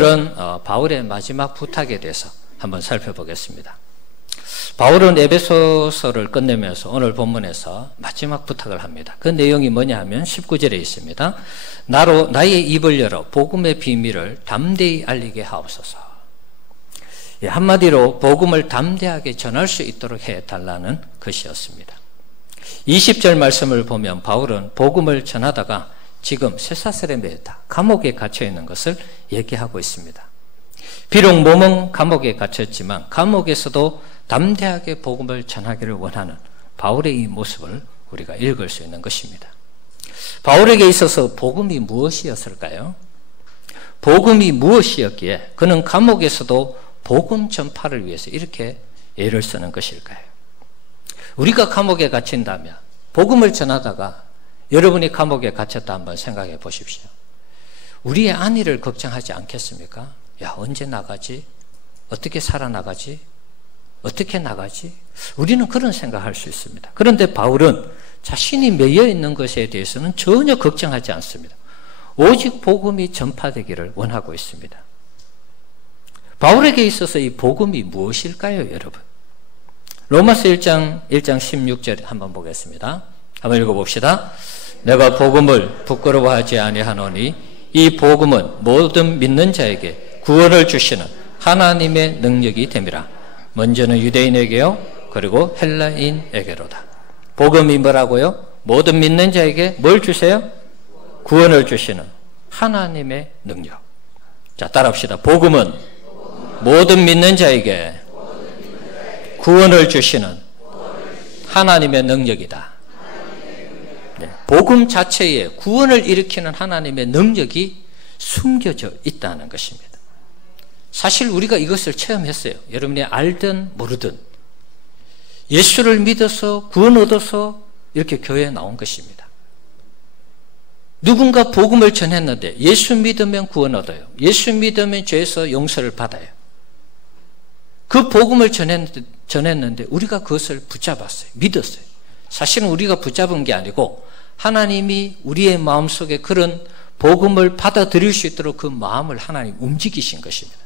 그런 바울의 마지막 부탁에 대해서 한번 살펴보겠습니다. 바울은 에베소서를 끝내면서 오늘 본문에서 마지막 부탁을 합니다. 그 내용이 뭐냐 하면 19절에 있습니다. 나의 입을 열어 복음의 비밀을 담대히 알리게 하옵소서. 한마디로 복음을 담대하게 전할 수 있도록 해달라는 것이었습니다. 20절 말씀을 보면 바울은 복음을 전하다가 지금 쇠사슬에 매였다, 감옥에 갇혀 있는 것을 얘기하고 있습니다. 비록 몸은 감옥에 갇혔지만 감옥에서도 담대하게 복음을 전하기를 원하는 바울의 이 모습을 우리가 읽을 수 있는 것입니다. 바울에게 있어서 복음이 무엇이었을까요? 복음이 무엇이었기에 그는 감옥에서도 복음 전파를 위해서 이렇게 애를 쓰는 것일까요? 우리가 감옥에 갇힌다면 복음을 전하다가 여러분이 감옥에 갇혔다 한번 생각해 보십시오. 우리의 안위를 걱정하지 않겠습니까? 야, 언제 나가지? 어떻게 살아나가지? 어떻게 나가지? 우리는 그런 생각할 수 있습니다. 그런데 바울은 자신이 매여 있는 것에 대해서는 전혀 걱정하지 않습니다. 오직 복음이 전파되기를 원하고 있습니다. 바울에게 있어서 이 복음이 무엇일까요, 여러분? 로마서 1장 16절 한번 보겠습니다. 한번 읽어봅시다. 내가 복음을 부끄러워하지 아니하노니 이 복음은 모든 믿는 자에게 구원을 주시는 하나님의 능력이 됨이라. 먼저는 유대인에게요, 그리고 헬라인에게로다. 복음이 뭐라고요? 모든 믿는 자에게 뭘 주세요? 구원을 주시는 하나님의 능력. 자, 따라합시다. 복음은 모든 믿는 자에게 구원을 주시는 하나님의 능력이다. 네, 복음 자체에 구원을 일으키는 하나님의 능력이 숨겨져 있다는 것입니다. 사실 우리가 이것을 체험했어요. 여러분이 알든 모르든 예수를 믿어서 구원 얻어서 이렇게 교회에 나온 것입니다. 누군가 복음을 전했는데 예수 믿으면 구원 얻어요. 예수 믿으면 죄에서 용서를 받아요. 그 복음을 전했는데 우리가 그것을 붙잡았어요. 믿었어요. 사실은 우리가 붙잡은 게 아니고 하나님이 우리의 마음속에 그런 복음을 받아들일 수 있도록 그 마음을 하나님 움직이신 것입니다.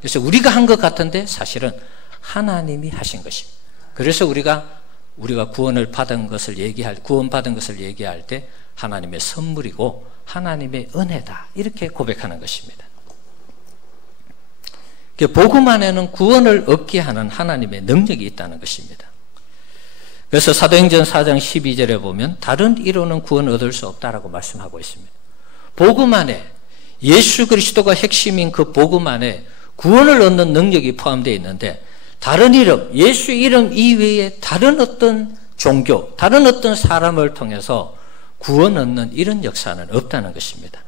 그래서 우리가 한 것 같은데 사실은 하나님이 하신 것입니다. 그래서 우리가 구원을 받은 것을 구원받은 것을 얘기할 때 하나님의 선물이고 하나님의 은혜다, 이렇게 고백하는 것입니다. 복음 안에는 구원을 얻게 하는 하나님의 능력이 있다는 것입니다. 그래서 사도행전 4장 12절에 보면 다른 이로는 구원 얻을 수 없다라고 말씀하고 있습니다. 복음 안에 예수 그리스도가 핵심인 그 복음 안에 구원을 얻는 능력이 포함되어 있는데 다른 이름, 예수 이름 이외에 다른 어떤 종교, 다른 어떤 사람을 통해서 구원 얻는 이런 역사는 없다는 것입니다.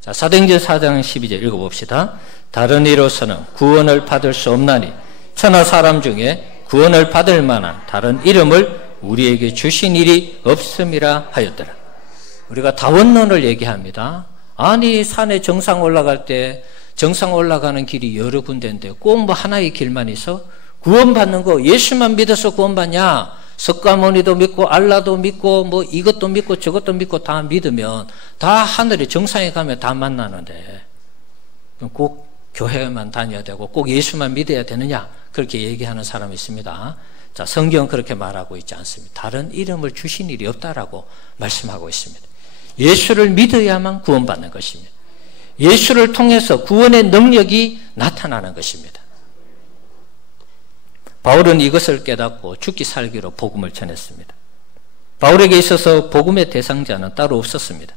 자, 사도행전 4장 12절 읽어봅시다. 다른 이로서는 구원을 받을 수 없나니 천하 사람 중에 구원을 받을 만한 다른 이름을 우리에게 주신 일이 없음이라 하였더라. 우리가 다원론을 얘기합니다. 아니, 산에 정상 올라갈 때 정상 올라가는 길이 여러 군데인데 꼭 뭐 하나의 길만 있어? 구원받는 거 예수만 믿어서 구원받냐? 석가모니도 믿고 알라도 믿고 뭐 이것도 믿고 저것도 믿고 다 믿으면 다 하늘에 정상에 가면 다 만나는데 꼭 교회만 다녀야 되고 꼭 예수만 믿어야 되느냐? 그렇게 얘기하는 사람이 있습니다. 자, 성경은 그렇게 말하고 있지 않습니다. 다른 이름을 주신 일이 없다라고 말씀하고 있습니다. 예수를 믿어야만 구원받는 것입니다. 예수를 통해서 구원의 능력이 나타나는 것입니다. 바울은 이것을 깨닫고 죽기 살기로 복음을 전했습니다. 바울에게 있어서 복음의 대상자는 따로 없었습니다.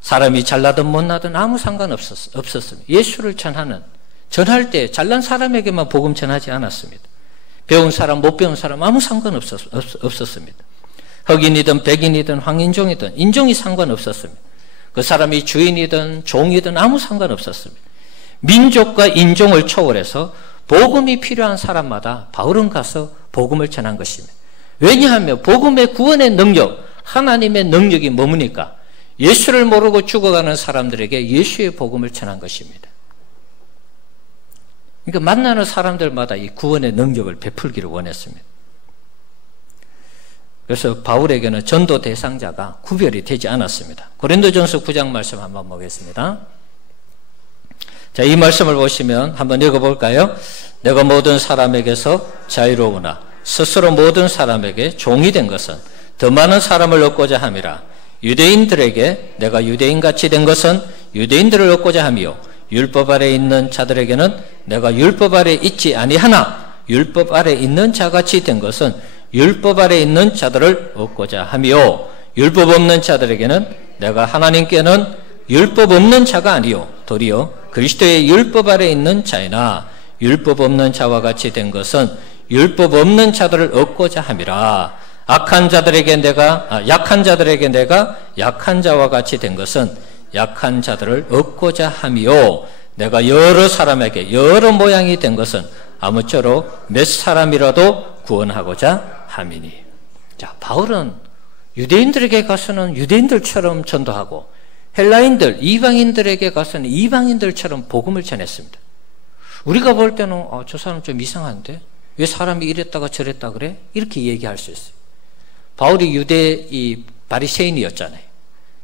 사람이 잘나든 못나든 아무 상관없었습니다. 예수를 전할 때 잘난 사람에게만 복음 전하지 않았습니다. 배운 사람, 못 배운 사람 아무 상관없었습니다. 흑인이든 백인이든 황인종이든 인종이 상관없었습니다. 그 사람이 주인이든 종이든 아무 상관없었습니다. 민족과 인종을 초월해서 복음이 필요한 사람마다 바울은 가서 복음을 전한 것입니다. 왜냐하면 복음의 구원의 능력, 하나님의 능력이 머무니까 예수를 모르고 죽어가는 사람들에게 예수의 복음을 전한 것입니다. 그러니까 만나는 사람들마다 이 구원의 능력을 베풀기를 원했습니다. 그래서 바울에게는 전도 대상자가 구별이 되지 않았습니다. 고린도전서 9장 말씀 한번 보겠습니다. 자, 이 말씀을 보시면 한번 읽어볼까요? 내가 모든 사람에게서 자유로우나 스스로 모든 사람에게 종이 된 것은 더 많은 사람을 얻고자 함이라. 유대인들에게 내가 유대인같이 된 것은 유대인들을 얻고자 함이요 율법 아래 있는 자들에게는 내가 율법 아래 있지 아니하나 율법 아래 있는 자같이 된 것은 율법 아래 있는 자들을 얻고자 함이요 율법 없는 자들에게는 내가 하나님께는 율법 없는 자가 아니요 도리어 그리스도의 율법 아래 있는 자이나 율법 없는 자와 같이 된 것은 율법 없는 자들을 얻고자 함이라. 약한 자들에게 내가 약한 자와 같이 된 것은 약한 자들을 얻고자 함이요 내가 여러 사람에게 여러 모양이 된 것은 아무쪼록 몇 사람이라도 구원하고자 함이니. 자, 바울은 유대인들에게 가서는 유대인들처럼 전도하고 헬라인들, 이방인들에게 가서는 이방인들처럼 복음을 전했습니다. 우리가 볼 때는 저 사람 좀 이상한데 왜 사람이 이랬다가 저랬다 그래? 이렇게 얘기할 수 있어요. 바울이 이 바리새인이었잖아요.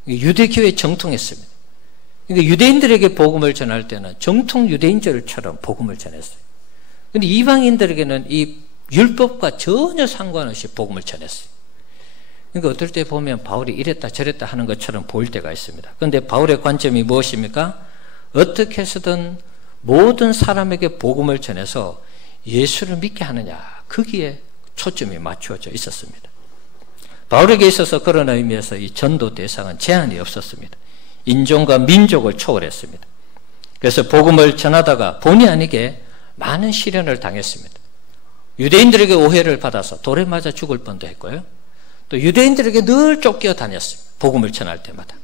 유대교에 정통했습니다. 그러니까 유대인들에게 복음을 전할 때는 정통 유대인들처럼 복음을 전했어요. 그런데 이방인들에게는 이 율법과 전혀 상관없이 복음을 전했어요. 그러니까 어떨 때 보면 바울이 이랬다 저랬다 하는 것처럼 보일 때가 있습니다. 그런데 바울의 관점이 무엇입니까? 어떻게 해서든 모든 사람에게 복음을 전해서 예수를 믿게 하느냐, 거기에 초점이 맞추어져 있었습니다. 바울에게 있어서 그런 의미에서 이 전도 대상은 제한이 없었습니다. 인종과 민족을 초월했습니다. 그래서 복음을 전하다가 본의 아니게 많은 시련을 당했습니다. 유대인들에게 오해를 받아서 돌에 맞아 죽을 뻔도 했고요. 또 유대인들에게 늘 쫓겨 다녔습니다. 복음을 전할 때마다.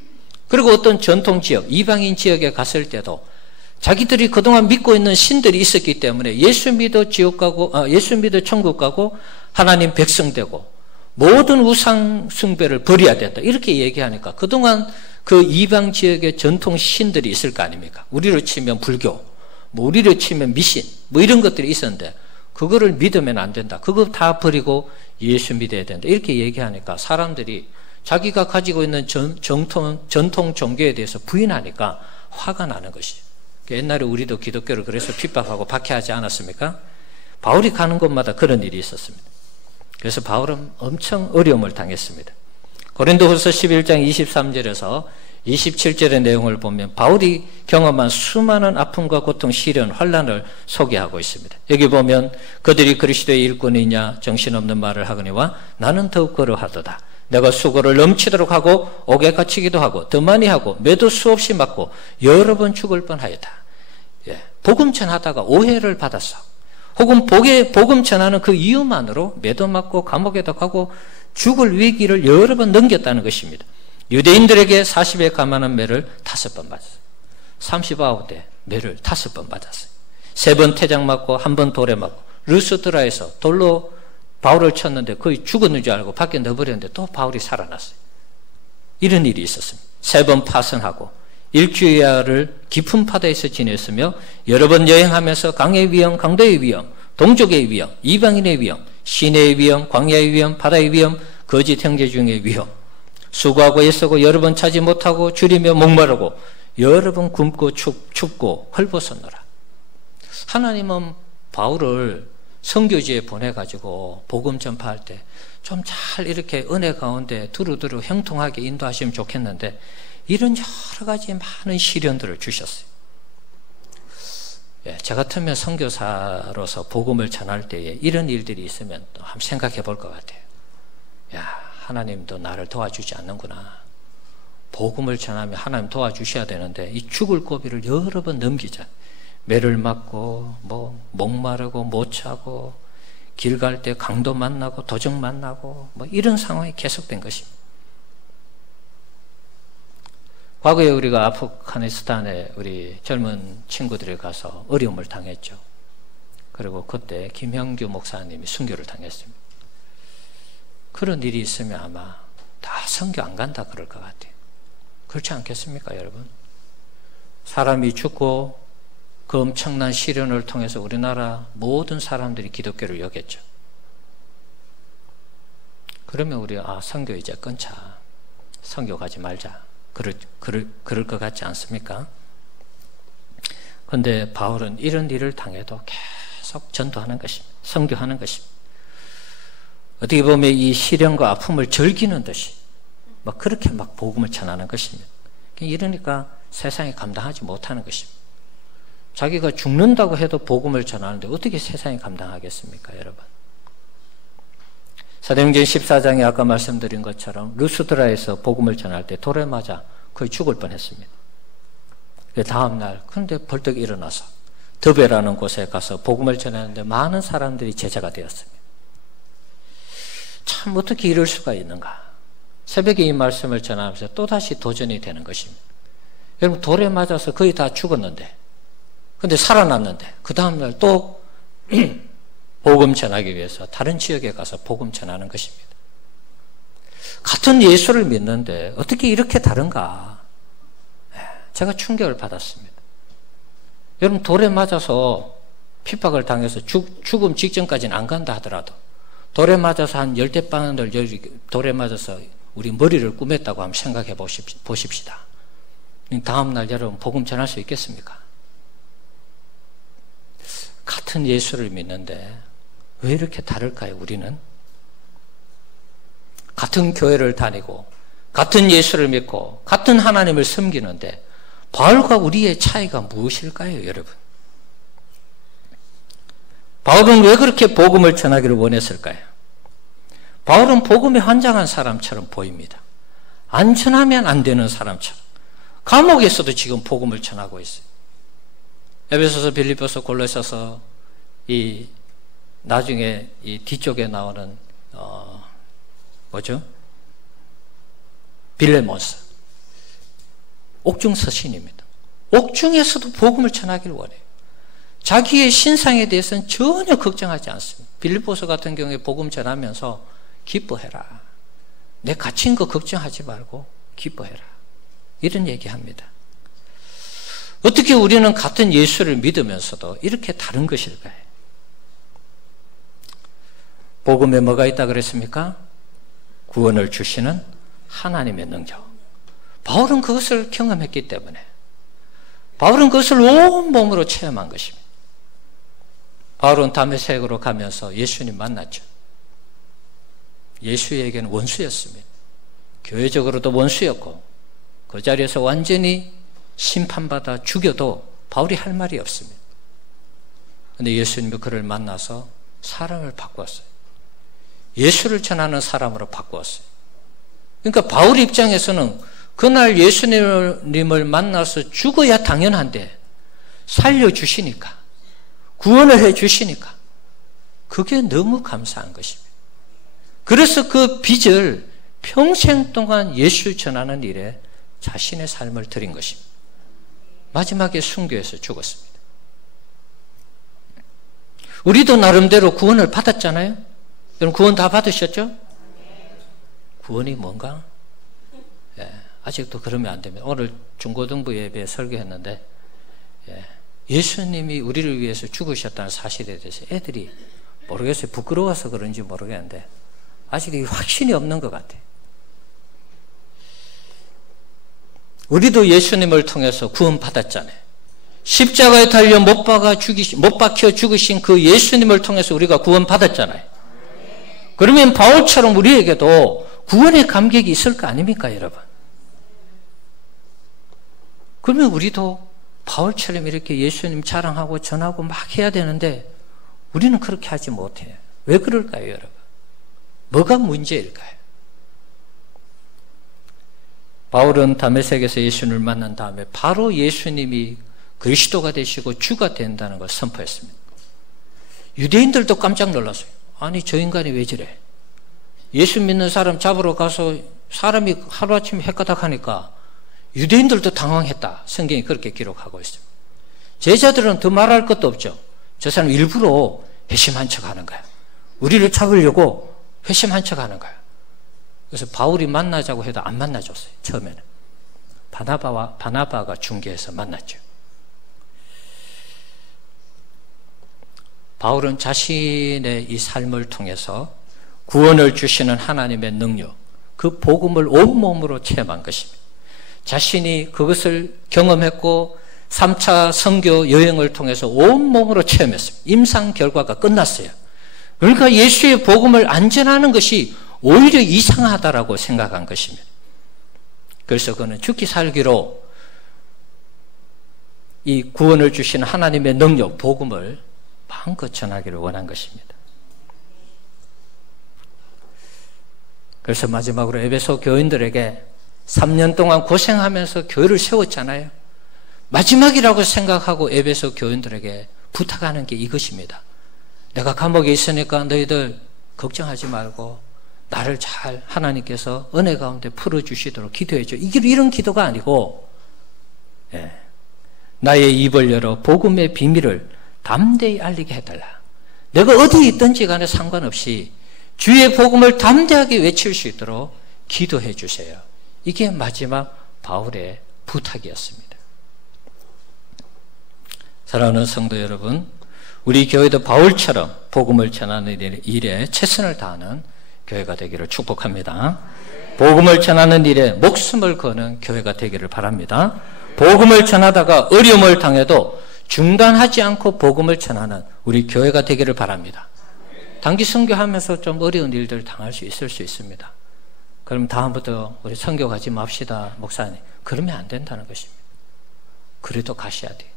그리고 어떤 전통 지역, 이방인 지역에 갔을 때도 자기들이 그동안 믿고 있는 신들이 있었기 때문에 예수 믿어 지옥 가고, 예수 믿어 천국 가고 하나님 백성 되고 모든 우상 숭배를 버려야 된다. 이렇게 얘기하니까 그동안 그 이방 지역에 전통 신들이 있을 거 아닙니까? 우리로 치면 불교, 우리로 치면 미신, 이런 것들이 있었는데 그거를 믿으면 안 된다. 그거 다 버리고 예수 믿어야 된다. 이렇게 얘기하니까 사람들이 자기가 가지고 있는 전통 종교에 대해서 부인하니까 화가 나는 것이죠. 옛날에 우리도 기독교를 그래서 핍박하고 박해하지 않았습니까? 바울이 가는 곳마다 그런 일이 있었습니다. 그래서 바울은 엄청 어려움을 당했습니다. 고린도후서 11장 23절에서 27절의 내용을 보면 바울이 경험한 수많은 아픔과 고통, 시련, 환난을 소개하고 있습니다. 여기 보면 그들이 그리스도의 일꾼이냐 정신없는 말을 하거니와 나는 더욱 그러하도다. 내가 수고를 넘치도록 하고 옥에 갇히기도 하고 더 많이 하고 매도 수없이 맞고 여러 번 죽을 뻔하였다. 복음 전하다가 오해를 받았어. 혹은 복음 전하는 그 이유만으로 매도 맞고 감옥에도 가고 죽을 위기를 여러 번 넘겼다는 것입니다. 유대인들에게 40에 감안한 매를 5번 맞았어요. 39대 매를 5번 맞았어요. 3번 태장 맞고 1번 돌에 맞고 르스드라에서 돌로 바울을 쳤는데 거의 죽었는 줄 알고 밖에 넣어버렸는데 또 바울이 살아났어요. 이런 일이 있었습니다. 3번 파선하고 일주일을 깊은 바다에서 지냈으며 여러 번 여행하면서 강의 위험, 강도의 위험, 동족의 위험, 이방인의 위험, 시내의 위험, 광야의 위험, 바다의 위험, 거짓 형제 중의 위험, 수고하고 애쓰고 여러 번 차지 못하고 줄이며 목마르고 여러 번 굶고 춥고 헐벗었노라. 하나님은 바울을 선교지에 보내가지고 복음 전파할 때 좀 잘 이렇게 은혜 가운데 두루두루 형통하게 인도하시면 좋겠는데 이런 여러 가지 많은 시련들을 주셨어요. 저 같으면 선교사로서 복음을 전할 때에 이런 일들이 있으면 또 한번 생각해 볼 것 같아요. 하나님도 나를 도와주지 않는구나. 복음을 전하면 하나님 도와주셔야 되는데 이 죽을 고비를 여러 번 넘기자. 매를 맞고 목마르고 못 차고 길 갈 때 강도 만나고 도적 만나고 이런 상황이 계속된 것입니다. 과거에 우리가 아프가니스탄에 우리 젊은 친구들이 가서 어려움을 당했죠. 그리고 그때 김형규 목사님이 순교를 당했습니다. 그런 일이 있으면 아마 다 선교 안 간다 그럴 것 같아요. 그렇지 않겠습니까, 여러분? 사람이 죽고 그 엄청난 시련을 통해서 우리나라 모든 사람들이 기독교를 여겼죠. 그러면 우리 선교 이제 끊자. 선교 가지 말자. 그럴 것 같지 않습니까? 그런데 바울은 이런 일을 당해도 계속 전도하는 것입니다. 선교하는 것입니다. 어떻게 보면 이 시련과 아픔을 즐기는 듯이 막 그렇게 막 복음을 전하는 것입니다. 이러니까 세상이 감당하지 못하는 것입니다. 자기가 죽는다고 해도 복음을 전하는데 어떻게 세상이 감당하겠습니까, 여러분? 사도행전 14장에 아까 말씀드린 것처럼 루스드라에서 복음을 전할 때 돌에 맞아 거의 죽을 뻔했습니다. 다음날 그런데 벌떡 일어나서 드베라는 곳에 가서 복음을 전하는데 많은 사람들이 제자가 되었습니다. 참 어떻게 이럴 수가 있는가? 새벽에 이 말씀을 전하면서 또다시 도전이 되는 것입니다. 여러분, 돌에 맞아서 거의 다 죽었는데, 근데 살아났는데 그 다음날 또 복음 전하기 위해서 다른 지역에 가서 복음 전하는 것입니다. 같은 예수를 믿는데 어떻게 이렇게 다른가? 제가 충격을 받았습니다. 여러분, 돌에 맞아서 핍박을 당해서 죽음 직전까지는 안 간다 하더라도 돌에 맞아서 한 10대 돌에 맞아서 우리 머리를 꾸몄다고 한번 생각해 보십시다. 다음날 여러분 복음 전할 수 있겠습니까? 같은 예수를 믿는데 왜 이렇게 다를까요, 우리는? 같은 교회를 다니고 같은 예수를 믿고 같은 하나님을 섬기는데 바울과 우리의 차이가 무엇일까요, 여러분? 바울은 왜 그렇게 복음을 전하기를 원했을까요? 바울은 복음에 환장한 사람처럼 보입니다. 안 전하면 안 되는 사람처럼. 감옥에서도 지금 복음을 전하고 있어요. 에베소서, 빌립보서, 골로새서 이 나중에 이 뒤쪽에 나오는 빌레몬스 옥중 서신입니다. 옥중에서도 복음을 전하기를 원해요. 자기의 신상에 대해서는 전혀 걱정하지 않습니다. 빌립보서 같은 경우에 복음 전하면서 기뻐해라. 내 갇힌 거 걱정하지 말고 기뻐해라. 이런 얘기합니다. 어떻게 우리는 같은 예수를 믿으면서도 이렇게 다른 것일까요? 복음에 뭐가 있다 그랬습니까? 구원을 주시는 하나님의 능력. 바울은 그것을 경험했기 때문에 바울은 그것을 온몸으로 체험한 것입니다. 바울은 다메섹으로 가면서 예수님 만났죠. 예수에게는 원수였습니다. 교회적으로도 원수였고 그 자리에서 완전히 심판받아 죽여도 바울이 할 말이 없습니다. 그런데 예수님이 그를 만나서 사람을 바꾸었어요. 예수를 전하는 사람으로 바꾸었어요. 그러니까 바울 입장에서는 그날 예수님을 만나서 죽어야 당연한데 살려주시니까, 구원을 해주시니까 그게 너무 감사한 것입니다. 그래서 그 빚을 평생 동안 예수 전하는 일에 자신의 삶을 드린 것입니다. 마지막에 순교해서 죽었습니다. 우리도 나름대로 구원을 받았잖아요. 여러분 구원 다 받으셨죠? 구원이 뭔가? 아직도 그러면 안 됩니다. 오늘 중고등부 예배에 설교했는데 예수님이 우리를 위해서 죽으셨다는 사실에 대해서 애들이 모르겠어요. 부끄러워서 그런지 모르겠는데 아직 확신이 없는 것 같아요. 우리도 예수님을 통해서 구원 받았잖아요. 십자가에 달려 못 박혀 죽으신 그 예수님을 통해서 우리가 구원 받았잖아요. 그러면 바울처럼 우리에게도 구원의 감격이 있을 거 아닙니까, 여러분? 그러면 우리도 바울처럼 이렇게 예수님 자랑하고 전하고 막 해야 되는데 우리는 그렇게 하지 못해요. 왜 그럴까요, 여러분? 뭐가 문제일까요? 바울은 다메섹에서 예수님을 만난 다음에 바로 예수님이 그리스도가 되시고 주가 된다는 걸 선포했습니다. 유대인들도 깜짝 놀랐어요. 아니 저 인간이 왜 저래? 예수 믿는 사람 잡으러 가서 사람이 하루아침에 헷가닥 하니까 유대인들도 당황했다. 성경이 그렇게 기록하고 있습니다. 제자들은 더 말할 것도 없죠. 저 사람 일부러 회심한 척하는 거야. 우리를 잡으려고 회심한 척하는 거야. 그래서 바울이 만나자고 해도 안 만나줬어요. 처음에는 바나바가 중개해서 만났죠. 바울은 자신의 이 삶을 통해서 구원을 주시는 하나님의 능력, 그 복음을 온몸으로 체험한 것입니다. 자신이 그것을 경험했고 3차 선교 여행을 통해서 온몸으로 체험했습니다. 임상 결과가 끝났어요. 그러니까 예수의 복음을 안 전하는 것이 오히려 이상하다라고 생각한 것입니다. 그래서 그는 죽기 살기로 이 구원을 주시는 하나님의 능력, 복음을 마음껏 전하기를 원한 것입니다. 그래서 마지막으로 에베소 교인들에게 3년 동안 고생하면서 교회를 세웠잖아요. 마지막이라고 생각하고 에베소 교인들에게 부탁하는 게 이것입니다. 내가 감옥에 있으니까 너희들 걱정하지 말고 나를 잘 하나님께서 은혜 가운데 풀어주시도록 기도해줘. 이런 기도가 아니고 나의 입을 열어 복음의 비밀을 담대히 알리게 해달라. 내가 어디에 있든지 간에 상관없이 주의 복음을 담대하게 외칠 수 있도록 기도해 주세요. 이게 마지막 바울의 부탁이었습니다. 사랑하는 성도 여러분, 우리 교회도 바울처럼 복음을 전하는 일에 최선을 다하는 교회가 되기를 축복합니다. 복음을 전하는 일에 목숨을 거는 교회가 되기를 바랍니다. 복음을 전하다가 어려움을 당해도 중단하지 않고 복음을 전하는 우리 교회가 되기를 바랍니다. 단기 선교하면서 좀 어려운 일들 당할 수 있습니다. 그럼 다음부터 우리 선교 가지 맙시다, 목사님. 그러면 안 된다는 것입니다. 그래도 가셔야 돼요.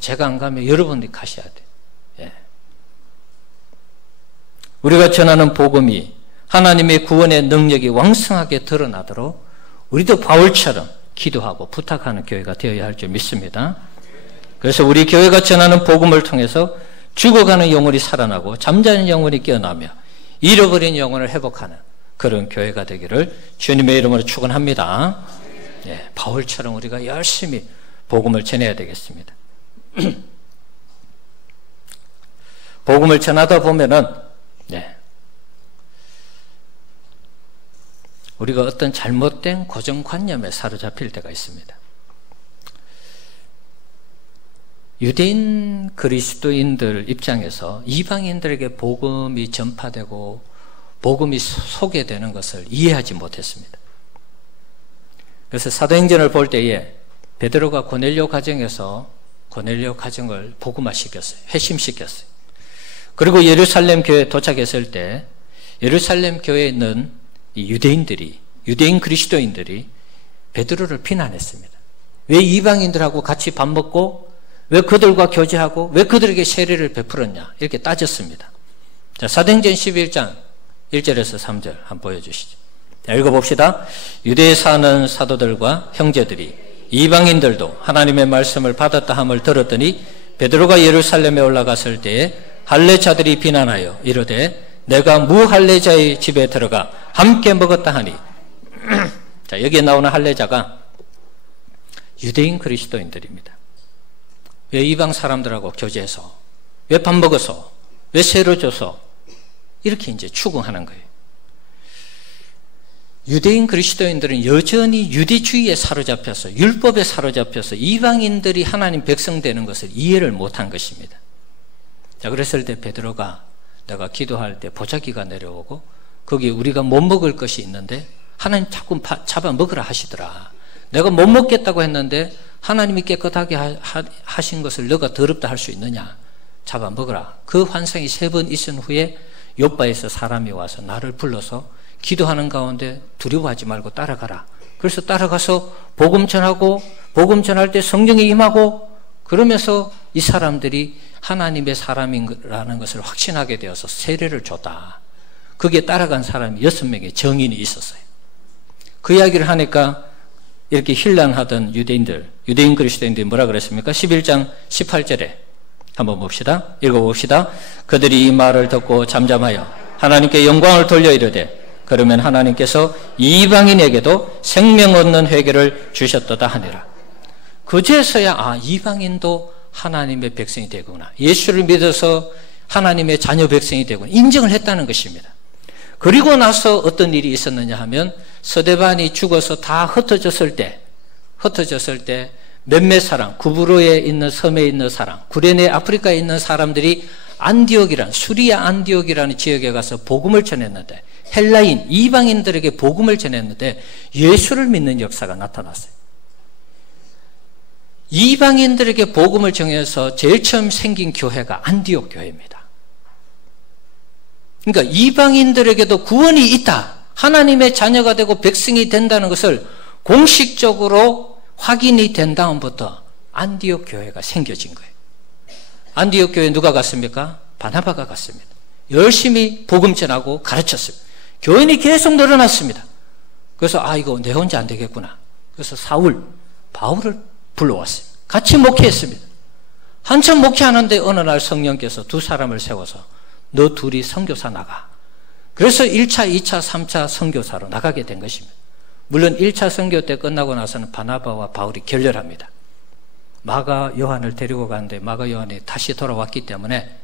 제가 안 가면 여러분들이 가셔야 돼요. 예. 우리가 전하는 복음이 하나님의 구원의 능력이 왕성하게 드러나도록 우리도 바울처럼 기도하고 부탁하는 교회가 되어야 할 줄 믿습니다. 그래서 우리 교회가 전하는 복음을 통해서 죽어가는 영혼이 살아나고 잠자는 영혼이 깨어나며 잃어버린 영혼을 회복하는 그런 교회가 되기를 주님의 이름으로 축원합니다. 예, 바울처럼 우리가 열심히 복음을 전해야 되겠습니다. 복음을 전하다 보면은 우리가 어떤 잘못된 고정관념에 사로잡힐 때가 있습니다. 유대인 그리스도인들 입장에서 이방인들에게 복음이 전파되고 복음이 소개되는 것을 이해하지 못했습니다. 그래서 사도행전을 볼 때에 베드로가 고넬료 가정에서 고넬료 가정을 복음화시켰어요. 회심시켰어요. 그리고 예루살렘 교회에 도착했을 때 예루살렘 교회에 있는 이 유대인 그리스도인들이 베드로를 비난했습니다. 왜 이방인들하고 같이 밥 먹고 왜 그들과 교제하고 왜 그들에게 세례를 베풀었냐 이렇게 따졌습니다. 자, 사도행전 11장 1절에서 3절 한번 보여주시죠. 자, 읽어봅시다. 유대에 사는 사도들과 형제들이 이방인들도 하나님의 말씀을 받았다 함을 들었더니 베드로가 예루살렘에 올라갔을 때에 할례자들이 비난하여 이르되 내가 무할례자의 집에 들어가 함께 먹었다 하니 자, 여기에 나오는 할례자가 유대인 그리스도인들입니다. 왜 이방 사람들하고 교제해서 왜 밥 먹어서 왜 세로 줘서 이렇게 이제 추궁하는 거예요. 유대인 그리스도인들은 여전히 유대주의에 사로잡혀서 율법에 사로잡혀서 이방인들이 하나님 백성 되는 것을 이해를 못한 것입니다. 자, 그랬을 때 베드로가 내가 기도할 때 보자기가 내려오고 거기 우리가 못 먹을 것이 있는데 하나님 자꾸 잡아 먹으라 하시더라. 내가 못 먹겠다고 했는데 하나님이 깨끗하게 하신 것을 너가 더럽다 할 수 있느냐. 잡아 먹으라. 그 환상이 3번 있은 후에 욥바에서 사람이 와서 나를 불러서 기도하는 가운데 두려워하지 말고 따라가라. 그래서 따라가서 복음 전하고 복음 전할 때 성령이 임하고 그러면서 이 사람들이 하나님의 사람이라는 것을 확신하게 되어서 세례를 줬다. 거기에 따라간 사람이 6명의 정인이 있었어요. 그 이야기를 하니까 이렇게 힐난하던 유대인 그리스도인들이 뭐라 그랬습니까? 11장 18절에 한번 봅시다. 읽어봅시다. 그들이 이 말을 듣고 잠잠하여 하나님께 영광을 돌려 이르되 그러면 하나님께서 이방인에게도 생명 얻는 회개를 주셨도다 하니라. 그제서야 이방인도 하나님의 백성이 되구나. 예수를 믿어서 하나님의 자녀 백성이 되구나. 인정을 했다는 것입니다. 그리고 나서 어떤 일이 있었느냐 하면 스데반이 죽어서 다 흩어졌을 때 몇몇 사람, 구브로에 있는 섬에 있는 사람, 구레네 아프리카에 있는 사람들이 수리아 안디옥이라는 지역에 가서 복음을 전했는데 헬라인, 이방인들에게 복음을 전했는데 예수를 믿는 역사가 나타났어요. 이방인들에게 복음을 전해서 제일 처음 생긴 교회가 안디옥 교회입니다. 그러니까 이방인들에게도 구원이 있다, 하나님의 자녀가 되고 백성이 된다는 것을 공식적으로 확인이 된 다음부터 안디옥 교회가 생겨진 거예요. 안디옥 교회 누가 갔습니까? 바나바가 갔습니다. 열심히 복음 전하고 가르쳤습니다. 교인이 계속 늘어났습니다. 그래서 이거 내 혼자 안 되겠구나. 그래서 바울을 불러왔어요. 같이 목회했습니다. 한참 목회하는데 어느 날 성령께서 두 사람을 세워서 너 둘이 선교사 나가. 그래서 1차, 2차, 3차 선교사로 나가게 된 것입니다. 물론 1차 선교 때 끝나고 나서는 바나바와 바울이 결렬합니다. 마가 요한을 데리고 가는데 마가 요한이 다시 돌아왔기 때문에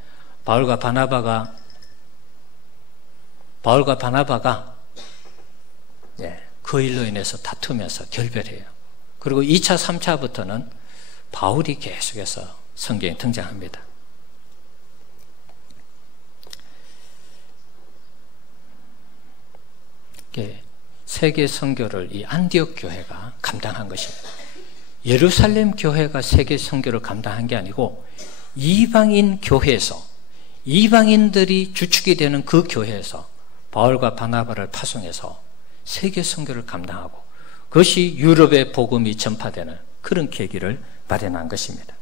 바울과 바나바가 그 일로 인해서 다투면서 결별해요. 그리고 2차, 3차부터는 바울이 계속해서 성경에 등장합니다. 세계 선교를 이 안디옥 교회가 감당한 것입니다. 예루살렘 교회가 세계 선교를 감당한 게 아니고 이방인 교회에서, 이방인들이 주축이 되는 그 교회에서 바울과 바나바를 파송해서 세계 선교를 감당하고 그것이 유럽의 복음이 전파되는 그런 계기를 마련한 것입니다.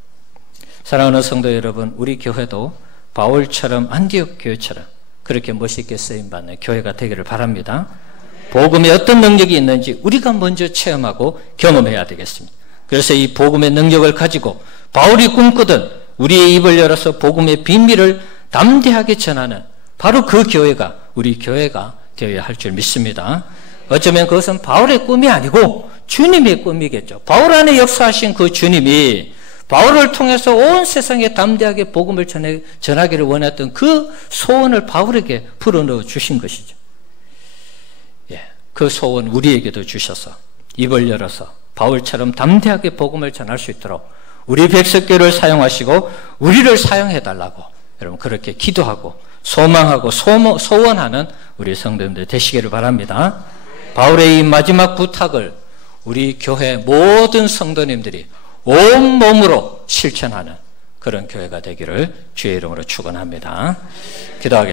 사랑하는 성도 여러분, 우리 교회도 바울처럼 안디옥 교회처럼 그렇게 멋있게 쓰임받는 교회가 되기를 바랍니다. 복음에 어떤 능력이 있는지 우리가 먼저 체험하고 경험해야 되겠습니다. 그래서 이 복음의 능력을 가지고 바울이 꿈꾸던 우리의 입을 열어서 복음의 비밀을 담대하게 전하는 바로 그 교회가 우리 교회가 되어야 할 줄 믿습니다. 어쩌면 그것은 바울의 꿈이 아니고 주님의 꿈이겠죠. 바울 안에 역사하신 그 주님이 바울을 통해서 온 세상에 담대하게 복음을 전하기를 원했던 그 소원을 바울에게 불어넣어 주신 것이죠. 그 소원 우리에게도 주셔서 입을 열어서 바울처럼 담대하게 복음을 전할 수 있도록 우리 백석교를 사용하시고 우리를 사용해달라고 여러분 그렇게 기도하고 소망하고 소원하는 우리 성도님들 되시기를 바랍니다. 바울의 이 마지막 부탁을 우리 교회 모든 성도님들이 온몸으로 실천하는 그런 교회가 되기를 주의 이름으로 축원합니다. 기도하겠습니다.